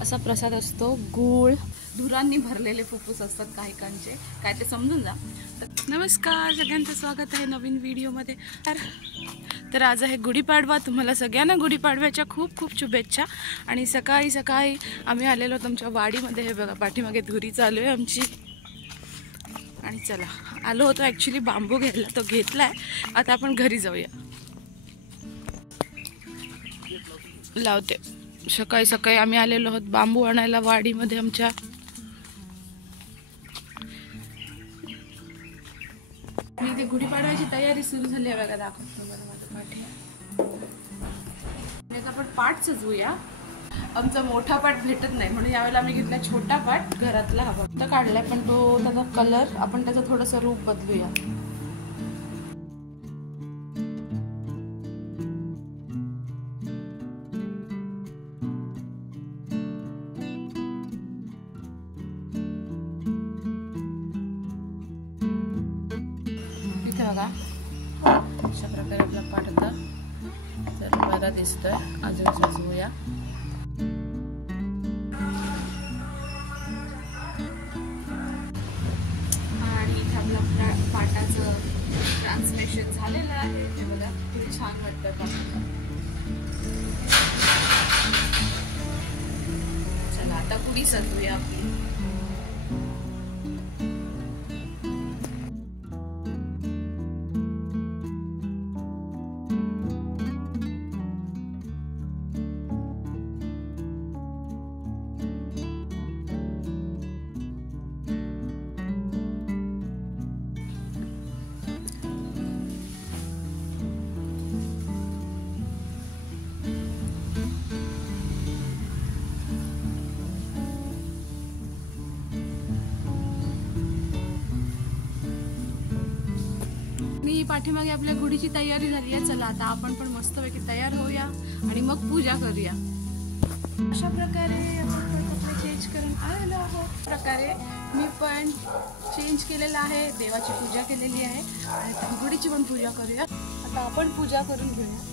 असा प्रसाद असतो। गूळ धुरांनी भरलेले फुफ्फुस असतात काहीकांचे, काय ते समजून जा। नमस्कार, सगळ्यांचं स्वागत आहे नवीन व्हिडिओमध्ये। तर आज आहे गुढीपाडवा। तुम्हाला सगळ्यांना गुढीपाडव्याच्या खूप खूप शुभेच्छा। आणि सकाळी सकाळी आम्ही आलेलो आमच्या वाडीमध्ये। हे बघा पाठीमागे धुरी चालू आहे आमची। आणि चला आलो होतो ॲक्च्युली बांबू घ्यायला, तो घेतलाय। आता आपण घरी जाऊया। लावते। सकाळी सकाळी आम्ही आलेलो आहोत बांबू आणायला वाडीमध्ये आमच्या। इथे गुढीपाडव्याची तयारी सुरू झाली आहे बघा, दाखवतो मला माझ्या पाठी। आपण पाट सजवूया। आमचा मोठा पाट भेटत नाही म्हणून यावेळेला आम्ही घेतला छोटा पाट घरातला हवा तर काढलाय, पण तो त्याचा कलर आपण त्याचं थोडंसं रूप बदलूया। इथे बघा अशा प्रकारे आपला पाट आता तर बरा दिसतोय। अजून सजवूया। आणि इथे आपला पाटाचं ट्रान्सलेशन झालेलं आहे। हे बघा किती छान वाटतं। चला आता गुढी सजवूया आपली। पाठीमागे आपल्या गुढीची तयारी झाली आहे। चला आता आपण पण मस्तपैकी तयार होऊया आणि मग पूजा करूया। अशा प्रकारे आपण कपडे चेंज करून आलेलो आहोत। प्रकारे मी पण चेंज केलेला आहे, देवाची पूजा केलेली आहे आणि गुढीची पण पूजा करूया। आता आपण पूजा करून घेऊया।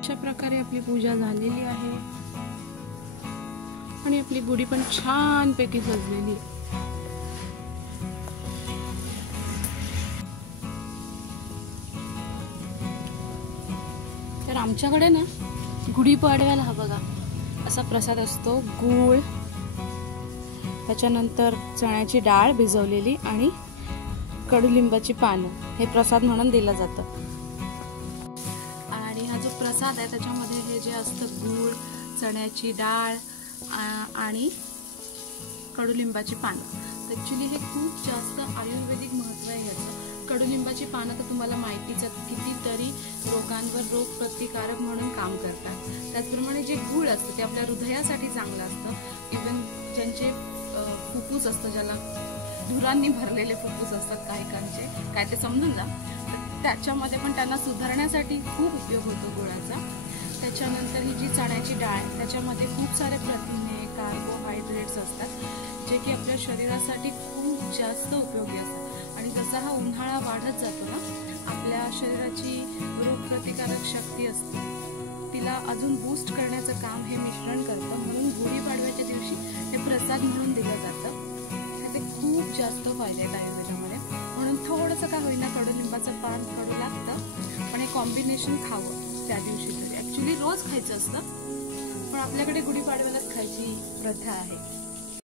अशा प्रकारे आपली पूजा झालेली आहे आणि आपली गुढी पण छान पैकी सजलेली आहे। तर आमच्याकडे ना गुढीपाडव्याला हा बघा असा प्रसाद असतो। गूळ, त्याच्यानंतर चण्याची डाळ भिजवलेली आणि कडुलिंबाची पानं हे प्रसाद म्हणून दिलं जातं। प्रसाद आहे त्याच्यामध्ये हे जे असतं गूळ, चण्याची डाळ आणि कडुलिंबाची पानं। ॲक्च्युली हे खूप जास्त आयुर्वेदिक महत्त्व आहे ह्याचं। कडुलिंबाची पानं तर तुम्हाला माहितीच आहे, कितीतरी रोगांवर रोग प्रतिकारक म्हणून काम करतात। त्याचप्रमाणे जे गूळ असतं ते आपल्या हृदयासाठी चांगलं असतं। इवन ज्यांचे फुफ्फुस असतं, ज्याला धुरांनी भरलेले फुफ्फुस असतात काहीकांचे, काय ते समजून जा, त्याच्यामध्ये पण त्यांना सुधारण्यासाठी खूप उपयोग होतो गुळाचा। त्याच्यानंतर ही जी चण्याची डाळ त्याच्यामध्ये खूप सारे प्रथिने, कार्बोहायड्रेट्स असतात जे की आपल्या शरीरासाठी खूप जास्त उपयोगी असतात। आणि जसा हा उन्हाळा वाढत जातो ना, आपल्या शरीराची रोगप्रतिकारक शक्ती असते तिला अजून बूस्ट करण्याचं काम हे मिश्रण करतं। म्हणून गुढीपाडव्याच्या दिवशी हे प्रसाद म्हणून दिलं जातं। त्याचे खूप जास्त फायदे आहेत आयुर्वेदामध्ये। म्हणून थोडंसं काय होईना कडुलिंबाचं पान कडू लागतं, पण हे कॉम्बिनेशन खावं त्या दिवशी तरी। ॲक्च्युली रोज खायचं असतं, पण आपल्याकडे गुढीपाडव्यालाच खायची प्रथा आहे।